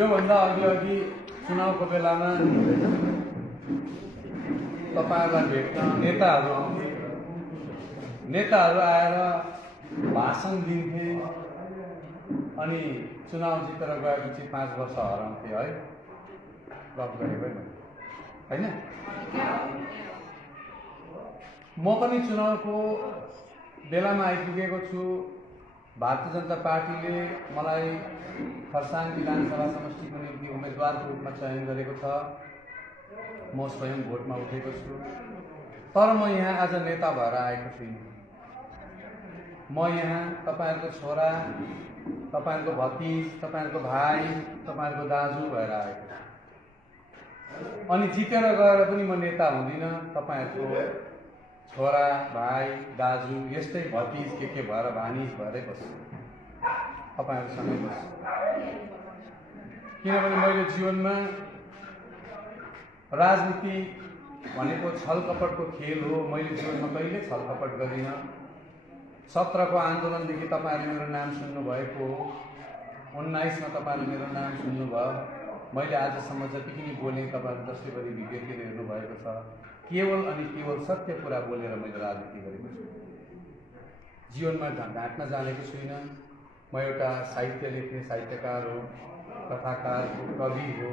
योभन्दा अघि चुनावको बेलामा तपाईहरुलाई भेट्न नेताहरू आउँथे। नेताहरू आएर भाषण दिन्थे अनि चुनाव जितेर गएपछि 5 वर्ष हराउँथे है। गफ गरेको हैन। म पनि चुनावको बेलामा आइपुगेको छु। भारतीय जनता पार्टीले मलाई खरसाङ विधानसभा समष्टिको निम्ति उम्मेदवारको रूपमा चयन गरेको छ। म स्वयं भोटमा उठेको छु। तर म यहाँ आज नेता भएर आएको छुइनँ। म यहाँ तपाईहरुको छोरा, तपाईहरुको भतिज, तपाईहरुको भाइ, तपाईहरुको दाजु भएर आएको छु। अनि जितेर गएर पनि म नेता हुँदिन। तपाईहरुको छोरा, भाइ, दाजु, यस्तै भतिज के भएर भानिज भएरै बस्छु। तपाईहरुसँगै बस्छु। किनभने मैले जीवनमा राजनीति भनेको छलकपटको खेल हो। मैले जीवनमा कहिले छलकपट गरिनँ। 17 को आन्दोलनदेखि तपाईहरुले मेरो नाम सुन्नु भएको हो। 19 मा तपाईहरुले मेरो नाम सुन्नुभयो। मैले आजसम्म जति पनि बोले तपाईहरु जसैगरी विज्ञप्ति हेर्नु भएको छ। केवल अनि केवल सत्य कुरा बोलेर मैले राजनीति गरेको छु। जीवनमा ढाँट्न जानेको छुइनँ। म एउटा साहित्य लेख्ने साहित्यकार हो, कथाकार हो, कवि हो।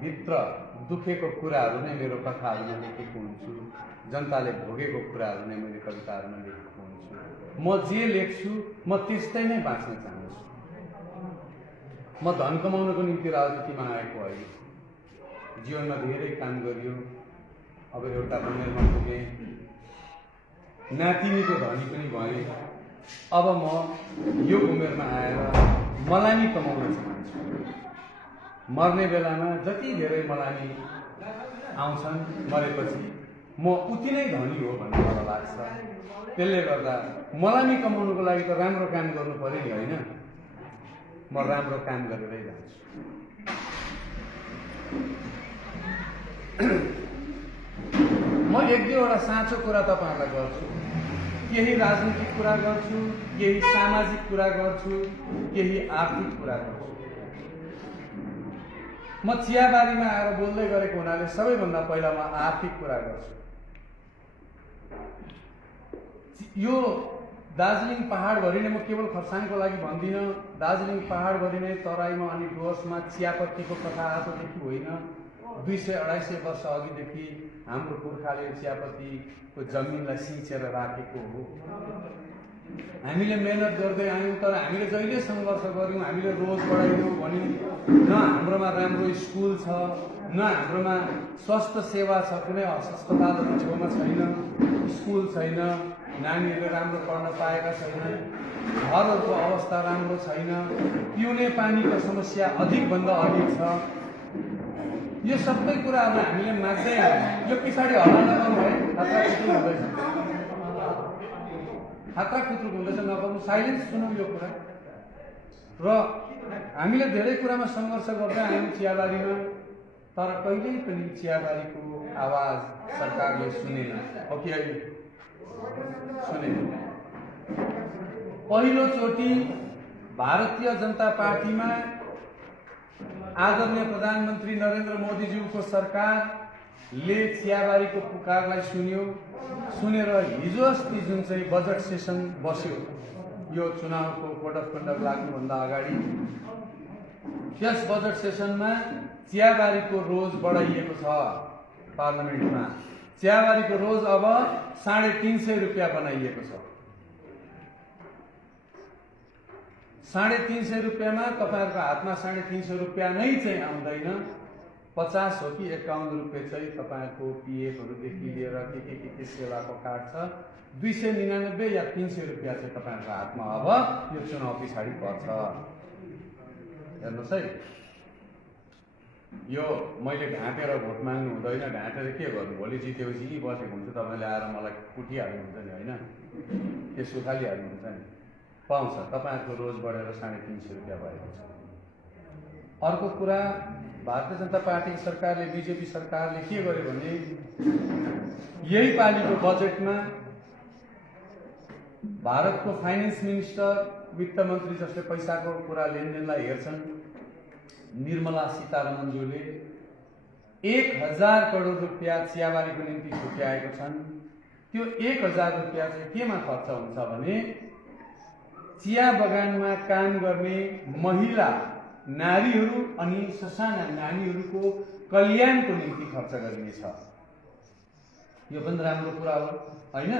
भित्र दुखेको कुराहरू नै मेरो कथाहरूमा लेखेको हुन्छु। जनताले भोगेको कुराहरू नै मैले कविताहरूमा लेखेको हुन्छु। म जे लेख्छु म त्यस्तै नै बाँच्न चाहन्छु। म धन कमाउनको निम्ति राजनीतिमा आएको होइन। जीवनमा धेरै काम गरियो। अब एउटा उमेरमा पुगेँ। नातिनीको धनी पनि भएँ। अब म यो उमेरमा आएर मलानी कमाउन चाहन्छु। मर्ने बेलामा जति धेरै मलानी आउँछन् मरेपछि म उति नै धनी हो भन्ने मलाई लाग्छ। त्यसले गर्दा मलानी कमाउनुको लागि त राम्रो काम गर्नु पर्यो नि हैन। म राम्रो काम गरेरै जान्छु। म एक दुईवटा साँचो कुरा तपाईहरुलाई गर्छु। केही राजनीतिक कुरा गर्छु, केही सामाजिक कुरा गर्छु, केही आर्थिक कुरा गर्छु। म चियाबारीमा आएर बोल्दै गरेको हुनाले सबैभन्दा पहिला म आर्थिक कुरा गर्छु। यो दार्जिलिङ पहाडभरि नै, म केवल खरसाङको लागि भन्दिनँ, दार्जिलिङ पहाडभरि नै तराईमा अनि डुवर्समा चियापत्तीको कथा आजदेखि होइन, 200-250 वर्ष अघिदेखि हाम्रो पुर्खाले चियापत्तीको जमिनलाई सिंचेर राखेको हो। हामीले मेहनत गर्दै आयौँ। तर हामीले जहिले सङ्घर्ष गर्यौँ, हामीले रोज बढाइदियौँ भने न हाम्रोमा राम्रो स्कुल छ, न हाम्रोमा स्वास्थ्य सेवा छ। कुनै अस्पतालहरू छेउमा छैन, स्कुल छैन, नानीहरूले राम्रो पढ्न पाएका छैनन्, घरहरूको अवस्था राम्रो छैन, पिउने पानीको समस्या अधिकभन्दा अधिक छ। यो सबै कुराहरू हामीले माग्दै आयौँ। यो पछाडि हल्ला नगर्नु है, खतरा खुत्रुक हुँदैछ, खतरा खुत्रुक हुँदैछ, नगर्नु, साइलेन्स सुनौँ यो कुरा। र हामीले धेरै कुरामा सङ्घर्ष गर्दै आयौँ चियाबारीमा। तर कहिल्यै पनि चियाबारीको आवाज सरकारले सुनेन हो कि अहिले सुनेन। पहिलोचोटि भारतीय जनता पार्टीमा आदरणीय प्रधानमन्त्री नरेन्द्र मोदीज्यूको सरकारले चियाबारीको पुकारलाई सुनेर हिजो अस्ति जुन चाहिँ बजेट सेसन बस्यो, यो चुनावको कोड अफ कन्डक्ट लाग्नुभन्दा अगाडि, त्यस बजेट सेसनमा चियाबारीको रोज बढाइएको छ। पार्लियामेन्टमा चियाबारीको रोज अब 350 रुपियाँ बनाइएको छ। 350 रुपियाँमा तपाईहरुको हातमा 350 रुपियाँ नै चाहिँ आउँदैन। 50 हो कि 51 रुपियाँ चाहिँ तपाईहरुको पीएफहरुदेखि लिएर के सेवाको कार्ड छ। 299 या 300 रुपियाँ चाहिँ तपाईहरुको हातमा अब यो चुनाव पछाडि पर्छ। हेर्नुहोस् है, यो मैले ढाँटेर भोट माग्नु हुँदैन। ढाँटेर के गर्नु, भोलि जितेपछि यहीँ बसेको हुन्छ, तपाईँले आएर मलाई कुटिहाल्नुहुन्छ नि होइन, त्यो सुखालिहाल्नुहुन्छ नि। पाउँछ, तपाईहरुको रोज बढेर 350 रुपियाँ भएको छ। अर्को कुरा, भारतीय जनता पार्टी सरकारले, बीजेपी सरकारले के गर्यो भने यही पालिको बजेटमा भारतको फाइनेन्स मिनिस्टर, वित्त मन्त्री जसले पैसाको कुरा लेनदेनलाई हेर्छन्, निर्मला सीतारमनज्यूले 1000 करोड रुपियाँ चियाबारीको निम्ति छुट्याएको छन्। त्यो 1000 रुपियाँ चाहिँ केमा खर्च हुन्छ भने चिया बगानमा काम गर्ने महिला नारीहरू अनि ससाना नानीहरूको कल्याणको निम्ति खर्च गरिनेछ। यो पनि राम्रो कुरा हो हैन?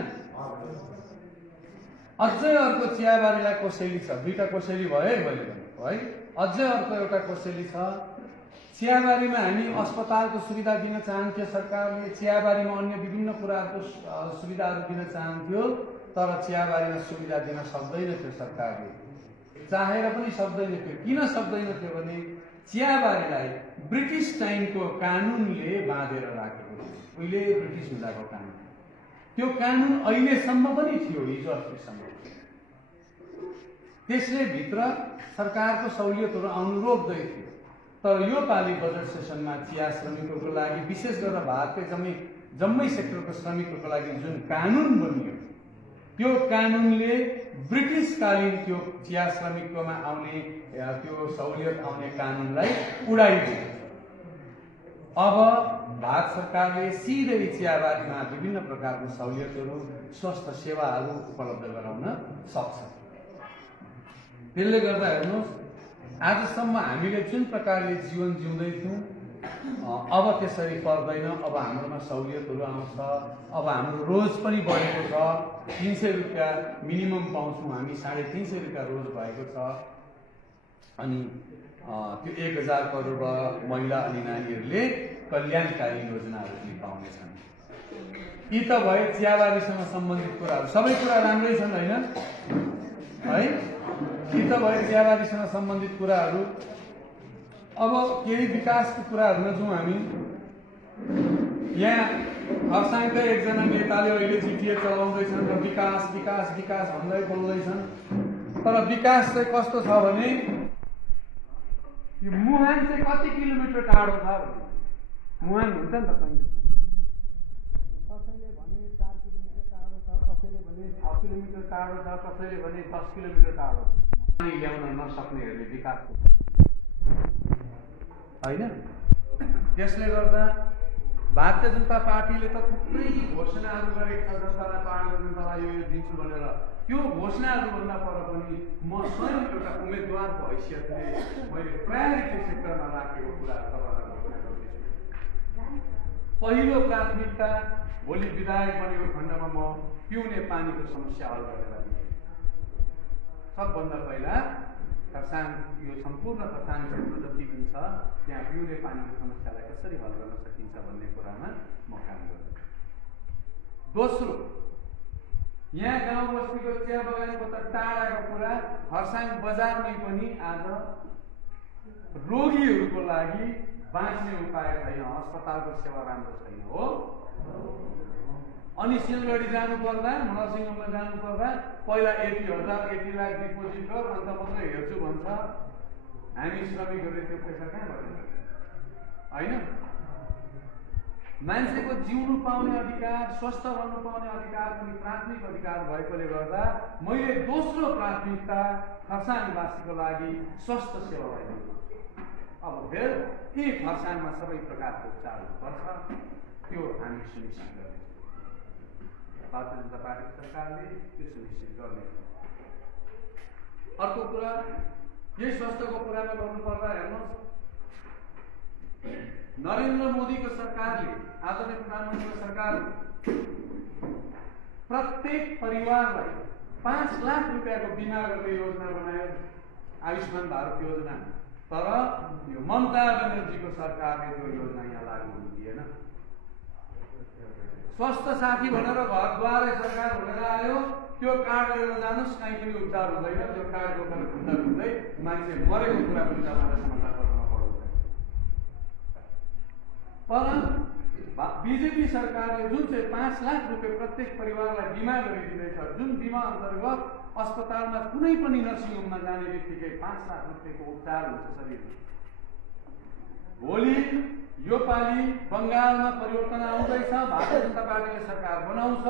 अझै अर्को चियाबारीलाई कोसेली छ, दुईटा कोसेली भयो भनेको है। अझै अर्को एउटा कोसेली छ, चियाबारीमा हामी अस्पतालको सुविधा दिन चाहन्थ्यो सरकारले, चियाबारीमा अन्य विभिन्न कुराहरूको सुविधाहरू दिन चाहन्थ्यो, तर चियाबारीमा सुविधा दिन सक्दैन थियो सरकारले, चाहेर पनि सक्दैन थियो। किन सक्दैन थियो भने चियाबारीलाई ब्रिटिस टाइमको कानुनले बाँधेर राखेको थियो, उहिले ब्रिटिस हुँदाको कानुन। त्यो कानुन अहिलेसम्म पनि थियो, हिजो अस्तिसम्म। त्यसले भित्र सरकारको सहुलियतहरू आउनु रोक्दै थियो। तर यो पालि बजेट सेसनमा चिया श्रमिकहरूको लागि, विशेष गरेर भारतकै जम्मै सेक्टरको श्रमिकहरूको लागि जुन कानुन बनियो, त्यो कानुनले ब्रिटिसकालीन त्यो चिया श्रमिककोमा आउने त्यो सहुलियत आउने कानुनलाई उडाइदियो। अब भारत सरकारले सिधै चियाबारीमा विभिन्न प्रकारको सहुलियतहरू, स्वास्थ्य सेवाहरू उपलब्ध गराउन सक्छ। त्यसले गर्दा हेर्नुहोस्, आजसम्म हामीले जुन प्रकारले जीवन जिउँदै थियौँ अब त्यसरी पर्दैन। अब हाम्रोमा सहुलियतहरू आउँछ, अब हाम्रो रोज पनि बढेको छ। 300 रुपियाँ मिनिमम पाउँछौँ हामी, 350 रुपियाँ रोज भएको छ। अनि त्यो 1000 करोड महिला अनि नानीहरूले कल्याणकारी योजनाहरू पनि पाउनेछन्। यी त भए चियाबारीसँग सम्बन्धित कुराहरू, सबै कुरा राम्रै छन् होइन है? यी त भए चियाबारीसँग सम्बन्धित कुराहरू। अब केही विकासको कुराहरूमा जाउँ हामी। यहाँ खरसाङकै एकजना नेताले अहिले जिटिए चलाउँदैछन् र विकास विकास विकास भन्दै बोल्दैछन्। तर विकास चाहिँ कस्तो छ भने यो मुहान चाहिँ कति किलोमिटर टाढो छ भने मुहान हुन्छ नि त कहीँ, कसैले भने 4 किलोमिटर टाढो छ, कसैले भने 6 किलोमिटर टाढो छ, कसैले भने 10 किलोमिटर टाढो छ। पानी ल्याउन नसक्नेहरूले विकासको होइन। त्यसले गर्दा भारतीय जनता पार्टीले त थुप्रै घोषणाहरू गरेको छ जनतालाई, पाहाडको जनतालाई यो दिन्छु भनेर। त्यो घोषणाहरूभन्दा पर पनि म स्वयं एउटा उम्मेदवारको हैसियतले मैले प्रायोरिटी सेक्टरमा राखेको कुराहरू तपाईँलाई घोषणा गर्दैछु। पहिलो प्राथमिकता भोलि विधायक बनेको खण्डमा म पिउने पानीको समस्या हल गरेर दिन्छु। सबभन्दा पहिला खरसाङ, यो सम्पूर्ण खरसाङ क्षेत्र जति पनि छ त्यहाँ पिउने पानीको समस्यालाई कसरी हल गर्न सकिन्छ भन्ने कुरामा म काम गर्छु। दोस्रो, यहाँ गाउँ बस्तीको चिया बगानको त टाढाको कुरा, खरसाङ बजारमै पनि आज रोगीहरूको लागि बाँच्ने उपाय छैन, अस्पतालको सेवा राम्रो छैन हो। अनि सिलगढी जानुपर्दा, नरसिंहमा जानुपर्दा पहिला 80 लाख डिपोजिट गर, अन्त मात्रै हेर्छु भन्छ। हामी श्रमिकहरूले त्यो पैसा कहाँबाट होइन? मान्छेको जिउनु पाउने अधिकार, स्वस्थ रहनु पाउने अधिकार पनि प्राथमिक अधिकार भएकोले गर्दा मैले दोस्रो प्राथमिकता खरसाङवासीको लागि स्वास्थ्य सेवालाई दिन्छु। अब फेरि के खरसाङमा सबै प्रकारको उपचार हुनुपर्छ, त्यो हामी सुनिश्चित गर्नेछौँ। भारतीय जनता पार्टी सरकारले त्यो सुनिश्चित गर्नेछ। अर्को कुरा, यही स्वास्थ्यको कुरामा गर्नुपर्दा हेर्नुहोस्, नरेन्द्र मोदीको सरकारले, आदरणीय प्रधानमन्त्रीको सरकारले प्रत्येक परिवारलाई 5 लाख रुपियाँको बिमा गर्ने योजना बनायो, आयुष्मान भारत योजना। तर यो ममता ब्यानर्जीको सरकारले त्यो योजना यहाँ लागू हुन दिएन। स्वास्थ्य साथी भनेर घरद्वारै सरकार भनेर आयो, त्यो कार्ड लिएर जानुहोस्, कहीँ पनि उपचार हुँदैन। त्यो कार्ड बोकेर खुल्दै मान्छे मरेको कुरा पनि तपाईँलाई समाचार पत्रमा पढाउँदैन। तर बीजेपी सरकारले जुन चाहिँ 5 लाख रुपियाँ प्रत्येक परिवारलाई बिमा गरिदिँदैछ, जुन बिमा अन्तर्गत अस्पतालमा कुनै पनि नर्सिङ होममा जाने बित्तिकै 5 लाख रुपियाँको उपचार हुन्छ शरीर। भोलि यो पालि बङ्गालमा परिवर्तन आउँदैछ, भारतीय जनता पार्टीले सरकार बनाउँछ,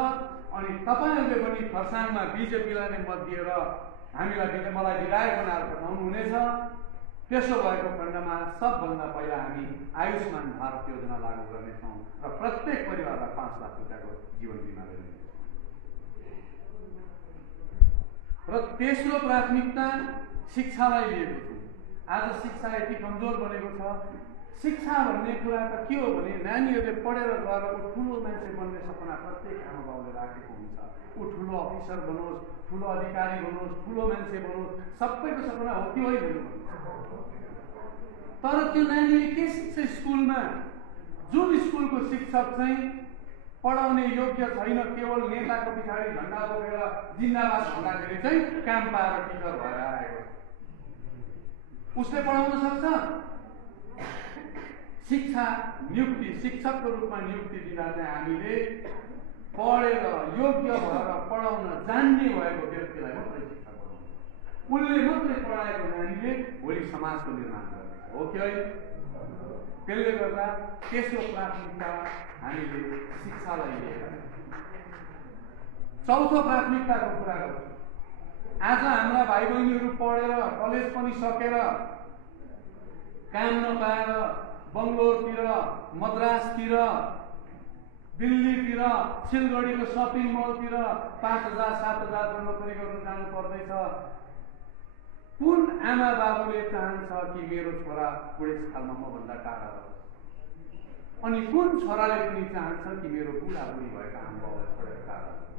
अनि तपाईँहरूले पनि खरसाङमा बिजेपीलाई नै मत दिएर हामीलाई, मलाई विधायक बनाएर पठाउनु हुनेछ। त्यसो भएको खण्डमा सबभन्दा पहिला हामी आयुष्मान भारत योजना लागू गर्नेछौँ र प्रत्येक परिवारलाई 5 लाख रुपियाँको जीवन बिमा दिनेछौँ। र तेस्रो प्राथमिकता शिक्षालाई लिएको छु। आज शिक्षा यति कमजोर बनेको छ। शिक्षा भन्ने कुरा त के हो भने नानीहरूले पढेर गएर ठुलो मान्छे बन्ने सपना प्रत्येक आमा बाउले राखेको हुन्छ। ऊ ठुलो अफिसर बनोस्, ठुलो अधिकारी बनोस्, ठुलो मान्छे बनोस्, सबैको सपना हो कि होइन? तर त्यो नानीले के सिक्छ स्कुलमा? जुन स्कुलको शिक्षक चाहिँ पढाउने योग्य छैन, केवल नेताको पछाडि झन्डा बोकेर जिन्दाबाद भन्दाखेरि चाहिँ काम पाएर टिचर भएर आएको, उसले पढाउन सक्छ? शिक्षा नियुक्ति, शिक्षकको रूपमा नियुक्ति दिँदा चाहिँ हामीले पढेर योग्य भएर पढाउन जान्ने भएको व्यक्तिलाई मात्रै शिक्षा पढाउनु, उसले मात्रै पढाएको नानीले भोलि समाजको निर्माण गर्नेछ, हो कि होइन? त्यसले गर्दा तेस्रो प्राथमिकता हामीले शिक्षालाई लिएर। चौथो प्राथमिकताको कुरा गर्छु। आज हाम्रा भाइ बहिनीहरू पढेर कलेज पनि सकेर काम नपाएर बङ्गलोरतिर, मद्रासतिर, दिल्लीतिर, सिलगढीको सपिङ मलतिर 5,000 7,000 नोकरी गर्न जानु पर्दैछ। कुन आमा बाबुले चाहन्छ कि मेरो छोरा बुढेसकालमा मभन्दा टाढा रहोस्? अनि कुन छोराले पनि चाहन्छ कि मेरो बुढाबुढी भएका आमा बाबुलाई छोडेर टाढा रहोस्?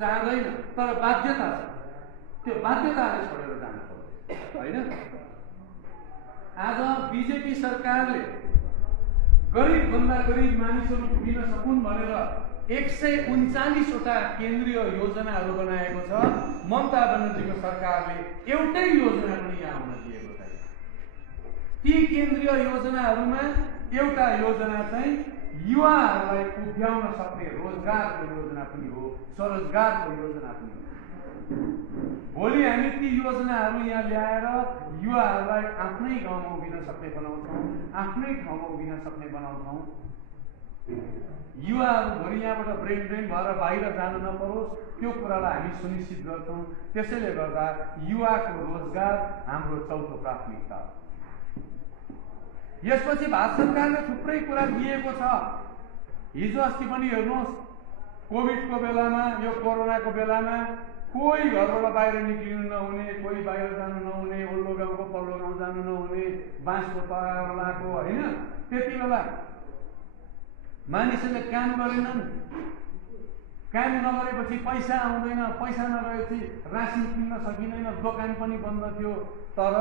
चाहँदैन, तर बाध्यता छ। त्यो बाध्यताले छोडेर जानु पर्छ, होइन? आज बीजेपी सरकारले गरिबभन्दा गरिब मानिसहरू पुगिन सकुन् भनेर 139वटा केन्द्रीय योजनाहरू बनाएको छ। ममता बनर्जीको सरकारले एउटै योजना पनि यहाँ हुन दिएको छैन। ती केन्द्रीय योजनाहरूमा एउटा योजना चाहिँ युवाहरूलाई उभ्याउन सक्ने रोजगारको योजना पनि हो, स्वरोजगारको योजना पनि हो। भोलि हामी ती योजनाहरू यहाँ ल्याएर युवाहरूलाई आफ्नै गाउँमा उभिन सक्ने बनाउँछौँ, आफ्नै ठाउँमा उभिन सक्ने बनाउँछौँ। युवाहरू भोलि यहाँबाट ब्रेन भएर बाहिर जान नपरोस्, त्यो कुरालाई हामी सुनिश्चित गर्छौँ। त्यसैले गर्दा युवाको रोजगार हाम्रो चौथो प्राथमिकता हो। यसपछि भारत सरकारले थुप्रै कुरा दिएको छ। हिजो अस्ति पनि हेर्नुहोस्, कोभिडको बेलामा, यो कोरोनाको बेलामा कोही घरबाट बाहिर निक्लिनु नहुने, कोही बाहिर जानु नहुने, ओल्लो गाउँको पल्लो गाउँ जानु नहुने, बाँसको तरार लाएको, होइन? त्यति बेला मानिसहरूले काम गरेनन्। काम नगरेपछि पैसा आउँदैन, पैसा नगएपछि रासिन किन्न सकिँदैन, दोकान पनि बन्द थियो। तर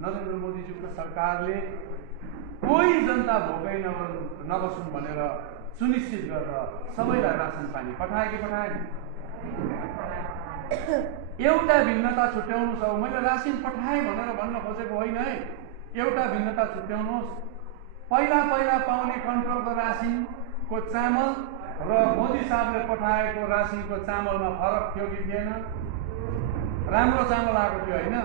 नरेन्द्र मोदीजीको सरकारले कोही जनता भोकै नबसुन् भनेर सुनिश्चित गरेर सबैलाई रासन पानी पठाए कि पठाएन? एउटा भिन्नता छुट्याउनुहोस्। अब मैले रासिन पठाएँ भनेर भन्न खोजेको होइन है। एउटा भिन्नता छुट्याउनुहोस्। पहिला पाउने कन्ट्रोलको रासिनको चामल र मोदी साहबले पठाएको रासिनको चामलमा फरक थियो कि थिएन? राम्रो चामल आएको थियो, होइन?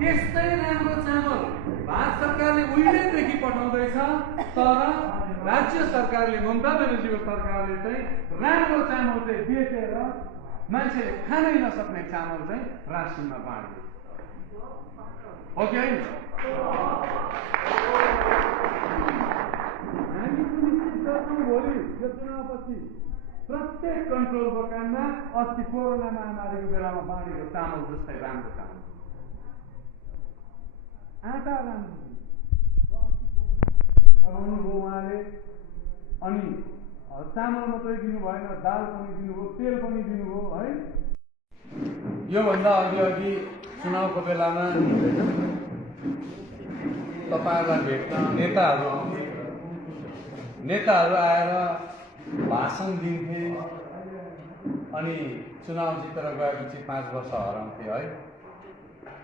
त्यस्तै राम्रो चामल भारत सरकारले उहिलेदेखि पठाउँदैछ। तर राज्य सरकारले, ममता बनर्जीको सरकारले चाहिँ राम्रो चामल चाहिँ बेचेर मान्छेले खानै नसक्ने चामल चाहिँ रासिनमा बाँड्यो, हो कि होइन? हामी सुनिश्चित गर्छौँ भोलि यो चुनावपछि प्रत्येक कन्ट्रोल दोकानमा अस्ति कोरोना महामारीको बेलामा बाँडेको चामल जस्तै राम्रो चामल, आटा राम्रो चलाउनुभयो उहाँले। अनि चामल मात्रै दिनु भएन, दाल पनि दिनुभयो, तेल पनि दिनुभयो, है? योभन्दा अघि चुनावको बेलामा तपाईँहरूलाई भेट्न नेताहरू आएर भाषण दिन्थे अनि चुनाव जितेर गएपछि 5 वर्ष हराउँथे, है?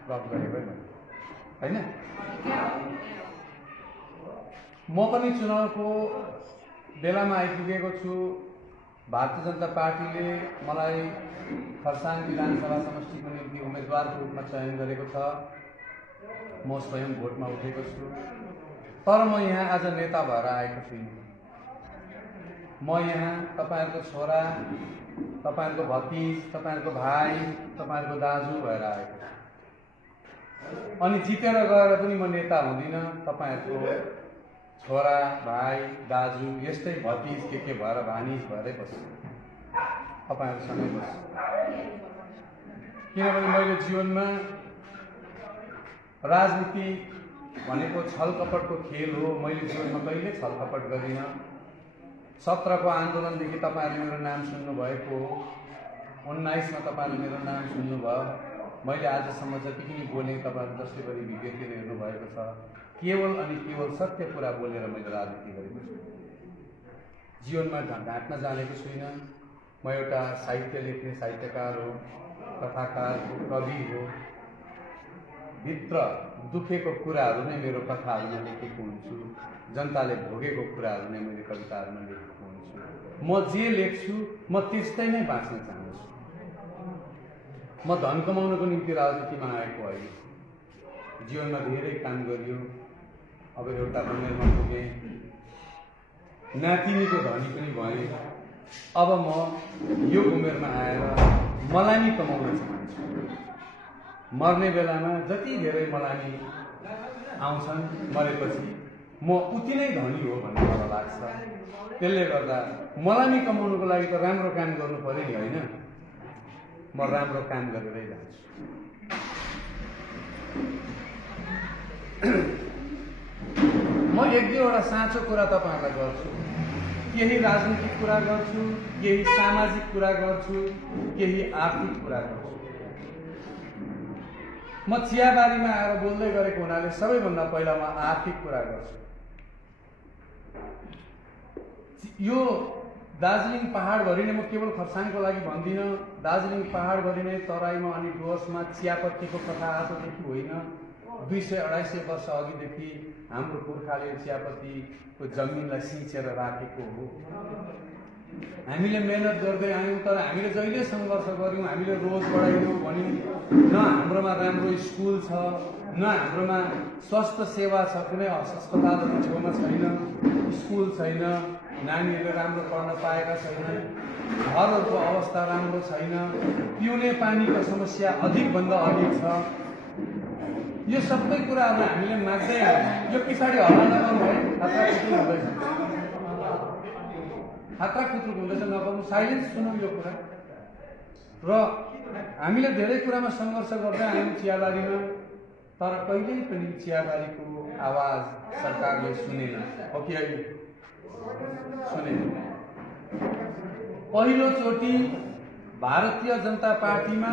गफ गरेको होइन? म पनि चुनावको बेलामा आइपुगेको छु। भारतीय जनता पार्टीले मलाई खरसाङ विधानसभा समष्टिको निम्ति उम्मेदवारको रूपमा चयन गरेको छ। म स्वयं भोटमा उठेको छु। तर म यहाँ आज नेता भएर आएको छुइनँ। म यहाँ तपाईँहरूको छोरा, तपाईँहरूको भतिज, तपाईँहरूको भाइ, तपाईँहरूको दाजु भएर आएको छु। अनि जितेर गएर पनि म नेता हुँदिनँ, तपाईँहरूको छोरा भाइ दाजु यस्तै भतिज के भएर भानिज भएरै बस्छु, तपाईँहरूसँगै बस्छु। किनभने मैले जीवनमा राजनीति भनेको छल कपटको खेल हो। मैले जीवनमा कहिल्यै छल कपट गरिनँ। 17 को आन्दोलनदेखि तपाईँहरूले मेरो नाम सुन्नुभएको हो, 19 मा तपाईँहरूले मेरो नाम सुन्नुभयो। मैले आजसम्म जति पनि बोलेँ तपाईँहरू जसले पनि भिडियोतिर हेर्नुभएको छ, केवल अनि केवल सत्य कुरा बोलेर मैले राजनीति गरेको छु। जीवनमा ढाँट्न जानेको छुइनँ। म एउटा साहित्य लेख्ने साहित्यकार हो, कथाकार हो, कवि हो। भित्र दुखेको कुराहरू नै मेरो कथाहरूमा लेखेको हुन्छु, जनताले भोगेको कुराहरू नै मैले कविताहरूमा लेखेको हुन्छु। म जे लेख्छु म त्यस्तै नै बाँच्न चाहन्छु। म धन कमाउनको निम्ति राजनीतिमा आएको होइन। जीवनमा धेरै काम गरियो, अब एउटा उमेरमा पुगेँ, नातिनीको धनी पनि भएँ। अब म यो उमेरमा आएर मलानी कमाउन चाहन्छु। मर्ने बेलामा जति धेरै मलानी आउँछन्, मरेपछि म उति नै धनी हो भन्ने मलाई लाग्छ। त्यसले गर्दा मलानी कमाउनुको लागि त राम्रो काम गर्नु पर्यो नि, होइन? म राम्रो काम गरेरै जान्छु। म एक दुईवटा साँचो कुरा तपाईँहरूलाई गर्छु। केही राजनीतिक कुरा गर्छु, केही सामाजिक कुरा गर्छु, केही आर्थिक कुरा गर्छु। म चियाबारीमा आएर बोल्दै गरेको हुनाले सबैभन्दा पहिला म आर्थिक कुरा गर्छु। यो दार्जिलिङ पहाडभरि नै, म केवल खरसाङको लागि भन्दिनँ, दार्जिलिङ पहाडभरि नै तराईमा अनि डुवर्समा चियापत्तीको कथा आजदेखि होइन, 200-250 वर्ष अघिदेखि हाम्रो पुर्खाले चियापत्तीको जमिनलाई सिंचेर राखेको हो। हामीले मेहनत गर्दै आयौँ, तर हामीले जहिले सङ्घर्ष गऱ्यौँ, हामीले रोज बढाइदियौँ भन्यौँ, न हाम्रोमा राम्रो स्कुल छ, न हाम्रोमा स्वास्थ्य सेवा छ, कुनै अस्पतालहरू छेउमा छैन, स्कुल छैन, नानीहरूले राम्रो पढ्न पाएका छैनन्, घरहरूको अवस्था राम्रो छैन, पिउने पानीको समस्या अधिकभन्दा अधिक छ। यो सबै कुराहरू हामीले माग्दै आयौँ। यो पछाडि हल्ला नगर्नु है, खात्रा खुत्रुक हुँदैछ, नगर्नु, साइलेन्स सुनौँ यो कुरा। र हामीले धेरै कुरामा सङ्घर्ष गर्दै आयौँ चियाबारीमा, तर कहिल्यै पनि चियाबारीको आवाज सरकारले सुनेन, हो कि होइन? सुनेन। पहिलोचोटि भारतीय जनता पार्टीमा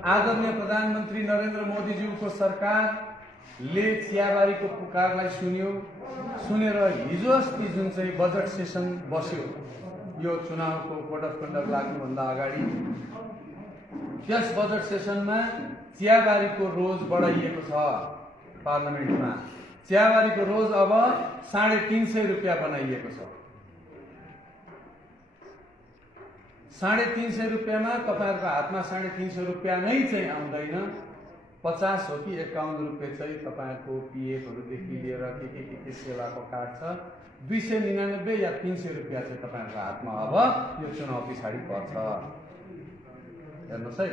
आदरणीय प्रधानमन्त्री नरेन्द्र मोदीज्यूको सरकारले चियाबारीको पुकारलाई सुनेर हिजो अस्ति जुन चाहिँ बजेट सेसन बस्यो, यो चुनावको कोड अफ कन्डक्ट लाग्नुभन्दा अगाडि, त्यस बजेट सेसनमा चियाबारीको रोज बढाइएको छ। पार्लियामेन्टमा चियाबारीको रोज अब 350 रुपियाँ बनाइएको छ। 350 रुपियाँमा तपाईँहरूको हातमा 350 रुपियाँ नै चाहिँ आउँदैन, 50 हो कि 51 रुपियाँ चाहिँ तपाईँहरूको पिएफहरूदेखि लिएर के सेवाको काट्छ। 299 या 300 रुपियाँ चाहिँ तपाईँहरूको हातमा अब यो चुनाव पछाडि पर्छ। हेर्नुहोस् है,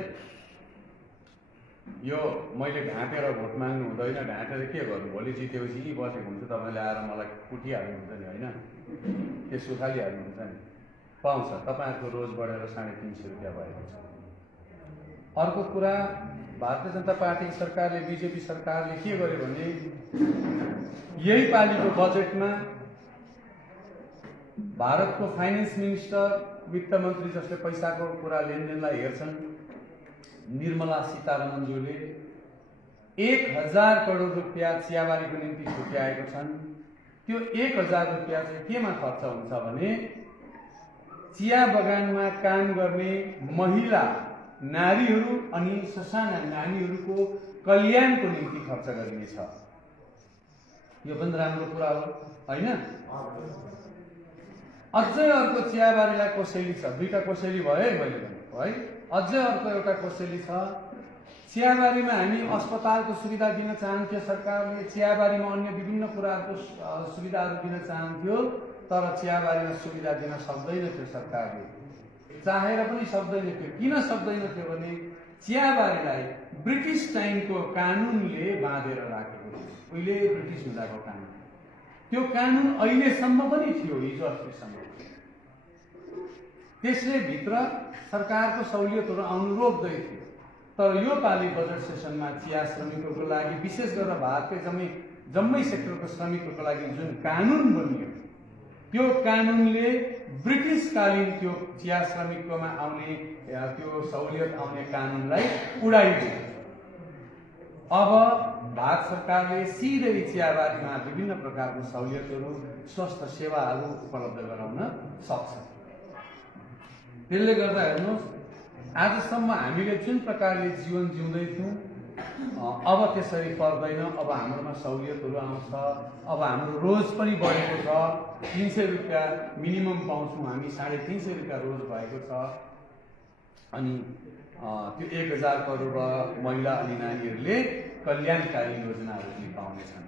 यो मैले ढाँटेर भोट माग्नु हुँदैन। ढाँटेर के गर्नु? भोलि जितेपछि यहीँ बसेको हुन्छ, तपाईँले आएर मलाई कुटिहाल्नुहुन्छ नि, होइन? त्यसो खालिहाल्नुहुन्छ नि। पाउँछ, तपाईँहरूको रोज बढेर 350 रुपियाँ भएको छ। अर्को कुरा, भारतीय जनता पार्टी सरकारले, बिजेपी सरकारले के गर्यो भने, यही पालिको बजेटमा भारतको फाइनेन्स मिनिस्टर, वित्त मन्त्री जसले पैसाको कुरा लेनदेनलाई हेर्छन्, निर्मला सीतारमणज्यूले 1000 करोड रुपियाँ चियाबारीको निम्ति छुट्याएको छन्। त्यो 1000 रुपियाँ चाहिँ केमा खर्च हुन्छ भने, चिया बगानमा काम गर्ने महिला नारीहरू अनि ससाना नानीहरूको कल्याणको निम्ति खर्च गरिनेछ। यो पनि राम्रो कुरा हो, होइन? अझै अर्को चियाबारीलाई कोसेली छ, 2टा कोसेली भयो है मैले भनेको, है? अझै अर्को एउटा कोसेली छ। चियाबारीमा हामी अस्पतालको सुविधा दिन चाहन्थ्यो सरकारले, चियाबारीमा अन्य विभिन्न कुराहरूको सुविधाहरू दिन चाहन्थ्यो, तर चियाबारीमा सुविधा दिन सक्दैन थियो सरकारले। चाहेर पनि सक्दैन थियो। किन सक्दैन थियो भने चियाबारीलाई ब्रिटिस टाइमको कानुनले बाँधेर राखेको थियो। उहिले ब्रिटिस हुँदाको कानुन, त्यो कानुन अहिलेसम्म पनि थियो, हिजो अस्तिसम्म। त्यसले भित्र सरकारको सहुलियतहरू आउनु रोक्दै थियो। तर यो पालि बजेट सेसनमा चिया श्रमिकहरूको लागि, विशेष गरेर भारतकै जम्मै सेक्टरको श्रमिकहरूको लागि जुन कानुन बनियो, त्यो कानुनले ब्रिटिसकालीन त्यो चिया श्रमिककोमा आउने त्यो सहुलियत आउने कानुनलाई उडाइदियो। अब भारत सरकारले सिधै चियाबारीमा विभिन्न प्रकारको सहुलियतहरू, स्वास्थ्य सेवाहरू उपलब्ध गराउन सक्छ। त्यसले गर्दा हेर्नुहोस्, आजसम्म हामीले जुन प्रकारले जीवन जिउँदै थियौँ अब त्यसरी पर्दैन। अब हाम्रोमा सहुलियतहरू आउँछ। अब हाम्रो रोज पनि बढेको छ। 300 रुपियाँ मिनिमम पाउँछौँ हामी, 350 रुपियाँ रोज भएको छ। अनि त्यो 1000 करोड महिला अनि नानीहरूले कल्याणकारी योजनाहरू पनि पाउनेछन्।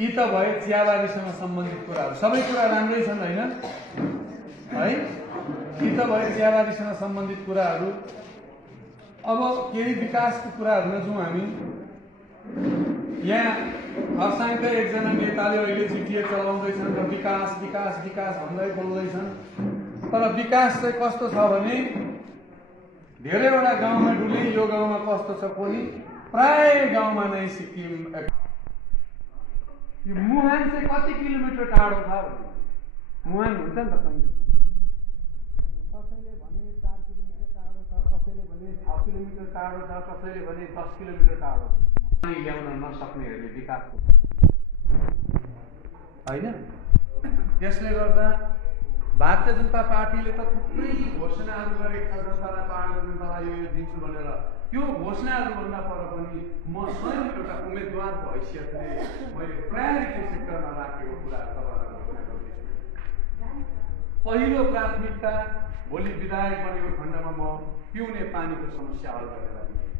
यी त भए चियाबारीसँग सम्बन्धित कुराहरू। सबै कुरा राम्रै छन् होइन है? यी त भए चियाबारीसँग सम्बन्धित कुराहरू। अब केही विकासको कुराहरूमा जाउँ हामी। यहाँ खरसाङकै एकजना नेताले अहिले जिटिए चलाउँदैछन् र विकास विकास विकास भन्दै बोल्दैछन्। तर विकास चाहिँ कस्तो छ भने धेरैवटा गाउँमा डुले, यो गाउँमा कस्तो छ कोही प्राय गाउँमा नै सिक्किम। यो मुहान चाहिँ कति किलोमिटर टाढो छ भने मुहान हुन्छ नि त, कसैले भने 4 किलोमिटर टाढो छ, कसैले भने 6 किलोमिटर टाढो छ, कसैले भने 10 किलोमिटर टाढो छ। पानी ल्याउन नसक्नेहरूले विकासको होइन। त्यसले गर्दा भारतीय जनता पार्टीले त थुप्रै घोषणाहरू गरेको छ जनतालाई, जनतालाई यो दिन्छु भनेर। त्यो घोषणाहरूभन्दा पर पनि म स्वयं एउटा उम्मेदवारको हैसियतले मैले प्रायोरिटी सेक्टरमा राखेको कुराहरू तपाईँलाई घोषणा गर्दैछु। पहिलो प्राथमिकता भोलि विधायक बनेको खण्डमा म पिउने पानीको समस्या हल गरेर दिन्छु।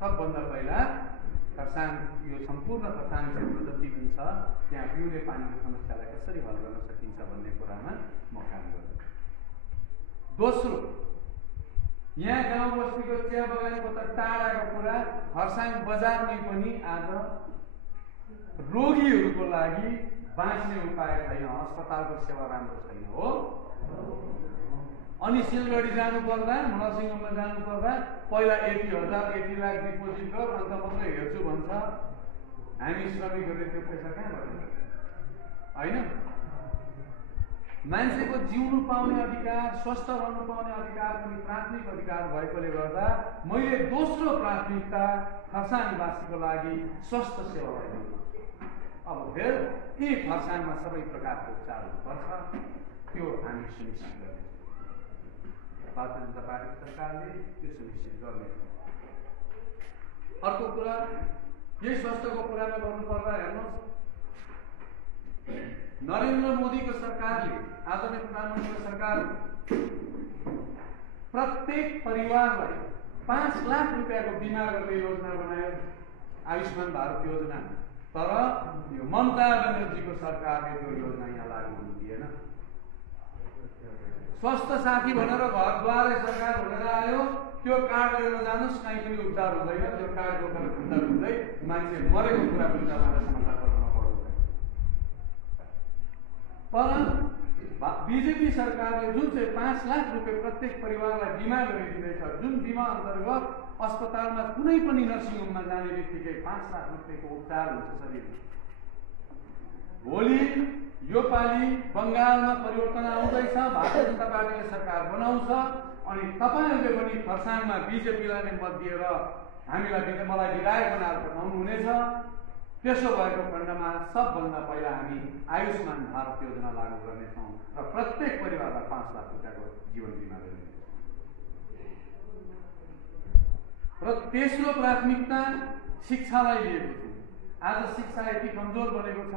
सबभन्दा पहिला खरसाङ, यो सम्पूर्ण खरसाङ क्षेत्र जति पनि छ त्यहाँ पिउने पानीको समस्यालाई कसरी हल गर्न सकिन्छ भन्ने कुरामा म काम गर्छु। दोस्रो, यहाँ गाउँ बस्तीको चिया बगानको त टाढाको कुरा, खरसाङ बजारमै पनि आज रोगीहरूको लागि बाँच्ने उपाय छैन, अस्पतालको सेवा राम्रो छैन हो। अनि सिलगढी जानुपर्दा, नरसिंहमा जानुपर्दा पहिला 80 लाख डिपोजिट गर अन्त मात्रै हेर्छु भन्छ। हामी श्रमिकहरूले त्यो पैसा कहाँबाट होइन? मान्छेको जिउनु पाउने अधिकार, स्वस्थ रहनु पाउने अधिकार पनि प्राथमिक अधिकार भएकोले गर्दा मैले दोस्रो प्राथमिकता खरसाङवासीको लागि स्वास्थ्य सेवा दिन्छु। अब फेरि के खरसाङमा सबै प्रकारको उपचार हुनुपर्छ, त्यो हामी सुनिश्चित गर्नेछौँ। भारतीय जनता पार्टी सरकारले त्यो सुनिश्चित गर्नेछ। अर्को कुरा, यही स्वास्थ्यको कुरामा गर्नुपर्दा हेर्नुहोस्, नरेन्द्र मोदीको सरकारले, आदरणीय प्रधानमन्त्रीको सरकारले प्रत्येक परिवारलाई 5 लाख रुपियाँको बिमा गर्ने योजना बनायो, आयुष्मान भारत योजना। तर यो ममता ब्यानर्जीको सरकारले त्यो योजना यहाँ लागू हुनु दिएन। स्वास्थ्य साथी भनेर घरद्वारै सरकार भनेर आयो, त्यो कार्ड लिएर जानुहोस् कहीँ पनि उपचार हुँदैन। त्यो कार्ड बोकेर घुम्दै मान्छे मरेको कुरा पनि तपाईँलाई समाचार पत्रमा पढाउँदैन। तर बीजेपी सरकारले जुन चाहिँ 5 लाख रुपियाँ प्रत्येक परिवारलाई बिमा गरिदिँदैछ, जुन बिमा अन्तर्गत अस्पतालमा कुनै पनि नर्सिङ होममा जाने बित्तिकै 5 लाख रुपियाँको उपचार हुन्छ शरीरमा। भोलि यो पालि बङ्गालमा परिवर्तन आउँदैछ, भारतीय जनता पार्टीले सरकार बनाउँछ अनि तपाईँहरूले पनि खरसाङमा बीजेपीलाई नै मत दिएर हामीलाई, मलाई विधायक बनाएर पठाउनु हुनेछ। त्यसो भएको खण्डमा सबभन्दा पहिला हामी आयुष्मान भारत योजना लागू गर्नेछौँ र प्रत्येक परिवारलाई 5 लाख रुपियाँको जीवन बिमा गरिनेछौँ। र तेस्रो प्राथमिकता शिक्षालाई लिएको छु। आज शिक्षा यति कमजोर बनेको छ।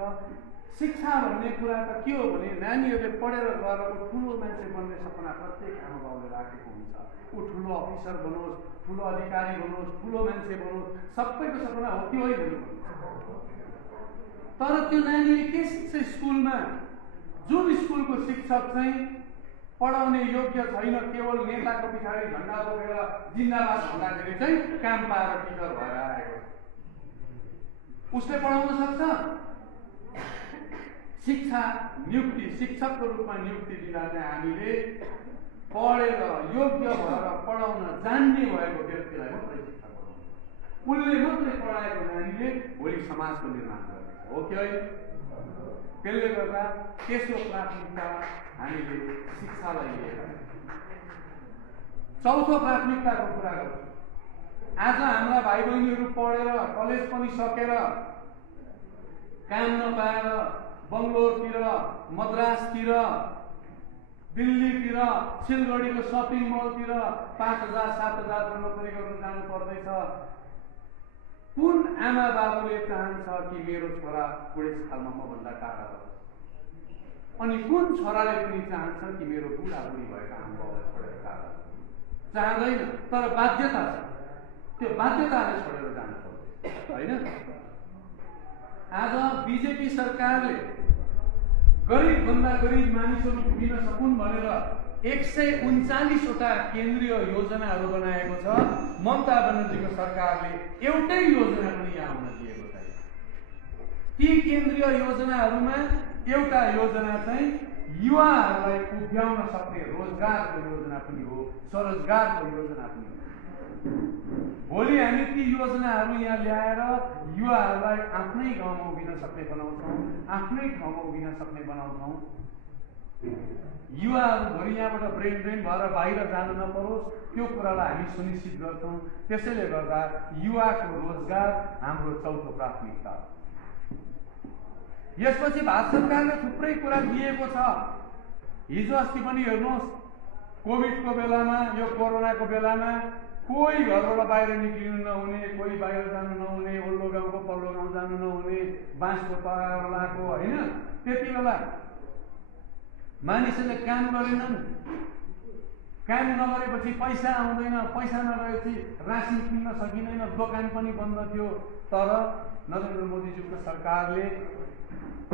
शिक्षा भन्ने कुरा त के हो भने नानीहरूले पढेर गएर ठुलो मान्छे बन्ने सपना प्रत्येक आमा बाउले राखेको हुन्छ। ऊ ठुलो अफिसर बनोस्, ठुलो अधिकारी बनोस्, ठुलो मान्छे बनोस्, सबैको सपना हो कि होइन? तर त्यो नानीले के सिक्छ स्कुलमा? जुन स्कुलको शिक्षक चाहिँ पढाउने योग्य छैन, केवल नेताको पछाडि झन्डा बोकेर जिन्दाबाद भन्दाखेरि चाहिँ काम पाएर टिचर भएर आएको उसले पढाउन सक्छ? शिक्षा नियुक्ति, शिक्षकको रूपमा नियुक्ति दिँदा चाहिँ हामीले पढेर योग्य भएर पढाउन जान्ने भएको व्यक्तिलाई मात्रै शिक्षा पढाउनु, उसले मात्रै पढाएको नानीले भोलि समाजको निर्माण गर्नेछ, हो कि होइन? त्यसले गर्दा तेस्रो प्राथमिकता हामीले शिक्षालाई लिएर। चौथो प्राथमिकताको कुरा गर्छु। आज हाम्रा भाइ बहिनीहरू पढेर कलेज पनि सकेर काम नपाएर बङ्गलोरतिर, मद्रासतिर, दिल्लीतिर, सिलगढीको सपिङ मलतिर 5,000 7,000 नोकरी गर्न जानु पर्दैछ। कुन आमा बाबुले चाहन्छ कि मेरो छोरा बुढेसकालमा मभन्दा टाढा रहोस्? अनि कुन छोराले पनि चाहन्छ कि मेरो बुढाबुढी भएका आमा बाबुलाई छोडेर टाढा रहोस्? चाहँदैन, तर बाध्यता छ। त्यो बाध्यताले छोडेर जानु पर्छ, होइन? आज बीजेपी सरकारले गरिबभन्दा गरिब मानिसहरू पुगिन सकुन् भनेर 139वटा केन्द्रीय योजनाहरू बनाएको छ। ममता बनर्जीको सरकारले एउटै योजना पनि यहाँ हुन दिएको छैन। ती केन्द्रीय योजनाहरूमा एउटा योजना चाहिँ युवाहरूलाई उभ्याउन सक्ने रोजगारको योजना पनि हो, स्वरोजगारको योजना पनि हो। भोलि हामी ती योजनाहरू यहाँ ल्याएर युवाहरूलाई आफ्नै गाउँमा उभिन सक्ने बनाउँछौँ, आफ्नै ठाउँमा उभिन सक्ने बनाउँछौँ। युवाहरू भोलि यहाँबाट ब्रेन भएर बाहिर जानु नपरोस्, त्यो कुरालाई हामी सुनिश्चित गर्छौँ। त्यसैले गर्दा युवाको रोजगार हाम्रो चौथो प्राथमिकता हो। यसपछि भारत सरकारले थुप्रै कुरा दिएको छ। हिजो अस्ति पनि हेर्नुहोस्, कोभिडको बेलामा, यो कोरोनाको बेलामा कोही घरबाट बाहिर निक्लिनु नहुने, कोही बाहिर जानु नहुने, ओल्लो गाउँको पल्लो गाउँ जानु नहुने, बाँसको तगाएर लाएको, होइन? त्यति बेला मानिसहरूले काम गरेनन्। काम नगरेपछि पैसा आउँदैन, पैसा नगएपछि रासिन किन्न सकिँदैन, दोकान पनि बन्द थियो। तर नरेन्द्र मोदीजीको सरकारले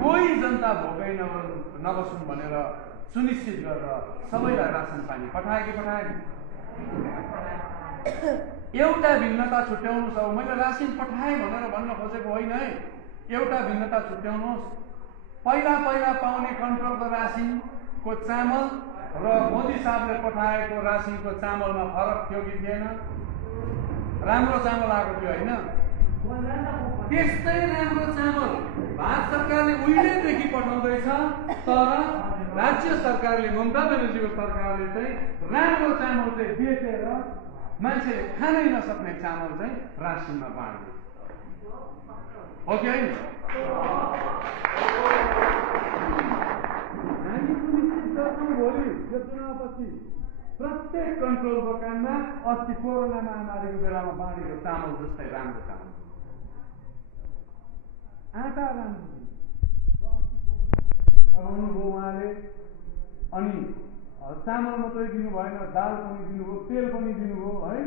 कोही जनता भोकै नबसुन् भनेर सुनिश्चित गरेर सबैलाई रासन पानी पठाए कि पठाएन? एउटा भिन्नता छुट्याउनुहोस्। अब मैले रासिन पठाएँ भनेर भन्न खोजेको होइन है, एउटा भिन्नता छुट्याउनुहोस्। पहिला पाउने कन्ट्रोलको रासिनको चामल र मोदी साहबले पठाएको रासिनको चामलमा फरक थियो कि थिएन? राम्रो चामल आएको थियो, होइन? त्यस्तै राम्रो चामल भारत सरकारले उहिलेदेखि पठाउँदैछ। तर राज्य सरकारले, ममता बनर्जीको सरकारले चाहिँ राम्रो चामल चाहिँ बेचेर मान्छेले खानै नसक्ने चामल चाहिँ रासिनमा बाँड्दैछ, हो कि होइन? हामी सुनिश्चित गर्छौँ भोलि यो चुनावपछि प्रत्येक कन्ट्रोल दोकानमा अस्ति कोरोना महामारीको बेलामा बाँडेको चामल जस्तै राम्रो चामल, आटा राम्रो बनाउनुभयो उहाँले। अनि चामल मात्रै दिनु भएन, दाल पनि दिनुभयो, तेल पनि दिनुभयो, है?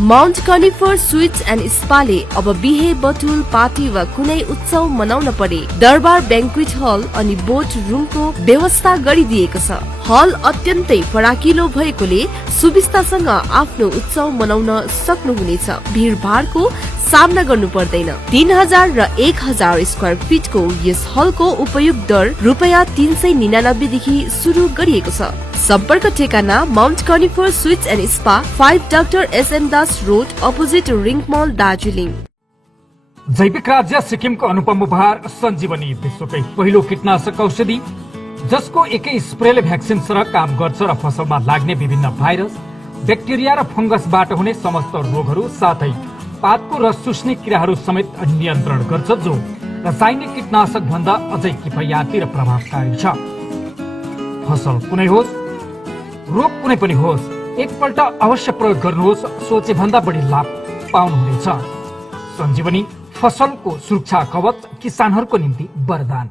माउन्ट कनिफर स्वीट्स एन्ड स्पाले अब बिहे, बटुल, पार्टी वा कुनै उत्सव मनाउन परे दरबार ब्याङ्क्वेट हल अनि बोट रुमको व्यवस्था गरिदिएको छ। हल अत्यन्तै फराकिलो भएकोले सुविस्तासँग आफ्नो उत्सव मनाउन सक्नुहुनेछ। भीडभाडको सामना गर्नु पर्दैन। 3000 र 1000 स्क्वायर फिटको यस हलको उपयोग दर ₹399 देखि सुरु गरिएको छ। सम्पर्क ठेगाना mount conifer suites and spa, 5 doctor SM Das road, opposite ring mall, Darjeeling. जैविक राज्य सिक्किमको अनुपम उपहार सञ्जीवनी, विश्वकै पहिलो कीटनाशक औषधि जसको एकै स्प्रेले भ्याक्सिन सरह काम गर्छ र फसलमा लाग्ने विभिन्न भाइरस, ब्याक्टेरिया र फंगसबाट हुने समस्त रोगहरू साथै पातको रस चुस्ने किराहरू समेत नियन्त्रण गर्छ, जो रासायनिक कीटनाशक भन्दा अझै किफायती र प्रभावकारी छ। फसल कुनै होस्, रोग कुनै पनि होस्, एकपल्ट अवश्य प्रयोग गर्नुहोस्। सोचे भन्दा बढी लाभ पाउनुहुनेछ। सञ्जीवनी फसलको सुरक्षा कवच, किसानहरूको निम्ति वरदान।